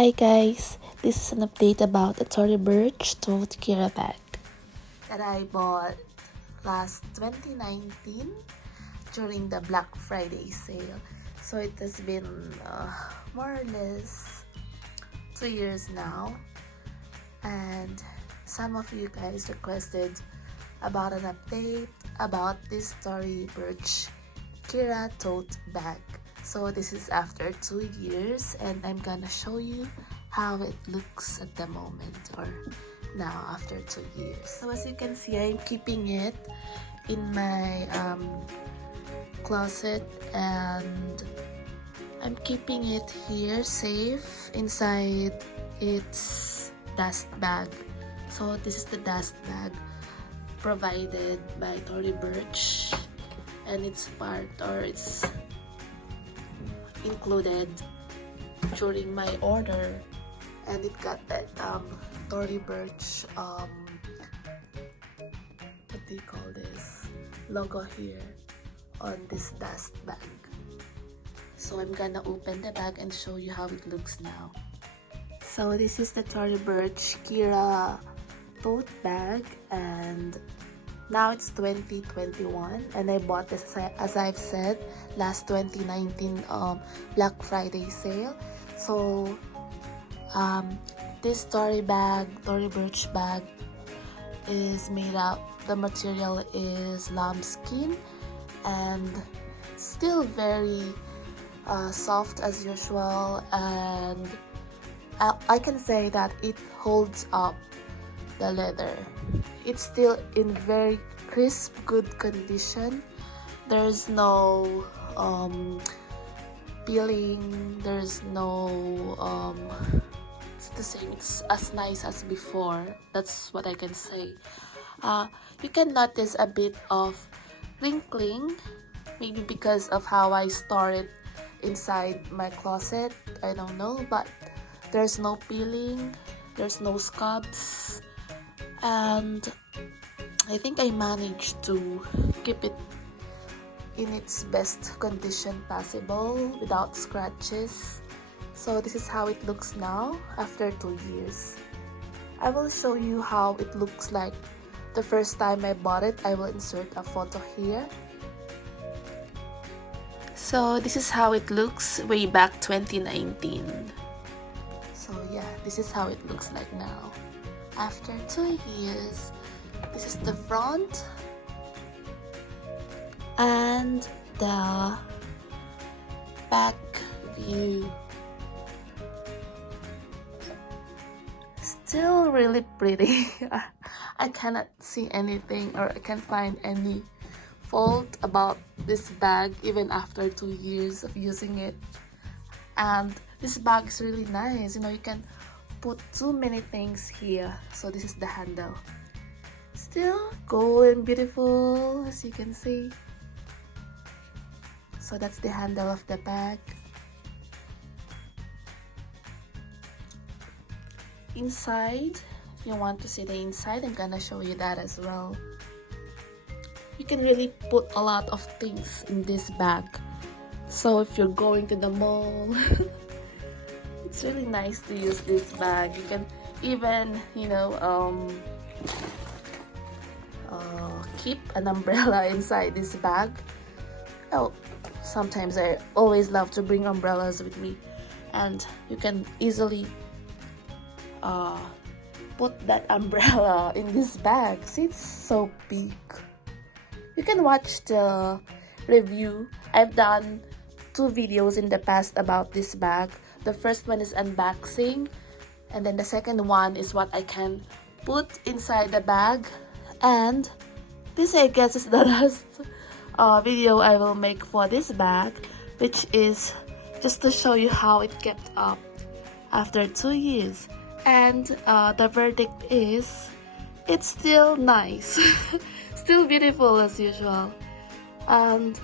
Hi guys, this is an update about the Tory Burch Tote bag that I bought last 2019 during the Black Friday sale. So it has been more or less 2 years now, and some of you guys requested about an update about this Tory Burch Tote bag. So this is after 2 years, and I'm gonna show you how it looks at the moment, or now after 2 years. So as you can see, I'm keeping it in my closet, and I'm keeping it here safe inside its dust bag. So this is the dust bag provided by Tory Burch, and it's included during my order, and it got that Tory Burch what do you call this, logo here on this dust bag. So I'm gonna open the bag and show you how it looks now. So this is the Tory Burch tote bag, and now it's 2021, and I bought this, as I've said, last 2019 Black Friday sale. So this Tory Burch bag is made out, the material is lambskin, and it's still very soft as usual, and I can say that it holds up the leather. It's still in very crisp, good condition. There's no peeling, there's no it's the same, it's as nice as before. That's what I can say. You can notice a bit of wrinkling, maybe because of how I store it inside my closet, I don't know, but there's no peeling, there's no scabs, and I think I managed to keep it in its best condition possible without scratches. So this is how it looks now after 2 years. I will show you how it looks like the first time I bought it. I will insert a photo here. So this is how it looks way back 2019. So yeah, this is how it looks like now after 2 years. This is the front and the back view. Still really pretty. I cannot see anything, or I can't find any fault about this bag even after 2 years of using it. And this bag is really nice, you know, you can put too many things here. So this is the handle, still gold and beautiful, as you can see. So that's the handle of the bag. Inside, if you want to see the inside, I'm gonna show you that as well. You can really put a lot of things in this bag. So if you're going to the mall, it's really nice to use this bag. You can even, you know, keep an umbrella inside this bag. Oh, sometimes I always love to bring umbrellas with me, and you can easily put that umbrella in this bag. See, it's so big. You can watch the review. I've done 2 videos in the past about this bag. The first one is unboxing, and then the second one is what I can put inside the bag. And this, I guess, is the last video I will make for this bag, which is just to show you how it kept up after 2 years. And the verdict is, it's still nice. Still beautiful as usual, and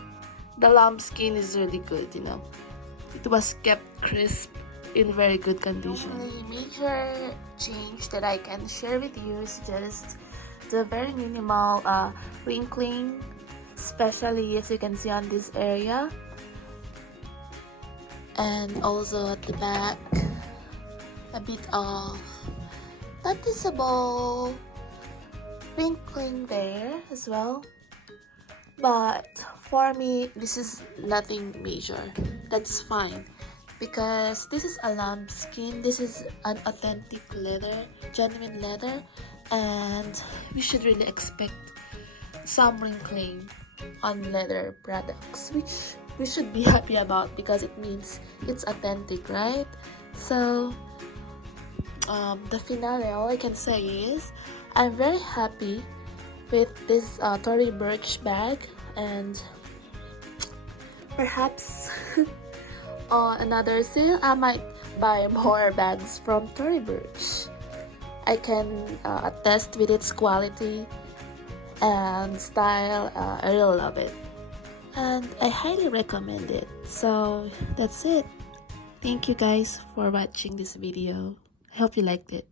the lambskin is really good, you know. It was kept crisp, in very good condition. The only major change that I can share with you is just the very minimal wrinkling, especially as you can see on this area, and also at the back. bit of noticeable wrinkling there as well, but for me this is nothing major. That's fine because this is a lamb skin, this is an authentic leather, genuine leather, and we should really expect some wrinkling on leather products, which we should be happy about because it means it's authentic, right? So the finale, all I can say is I'm very happy with this Tory Burch bag, and perhaps on another sale I might buy more bags from Tory Burch. I can attest with its quality and style. I really love it and I highly recommend it. So that's it. Thank you guys for watching this video. I hope you liked it.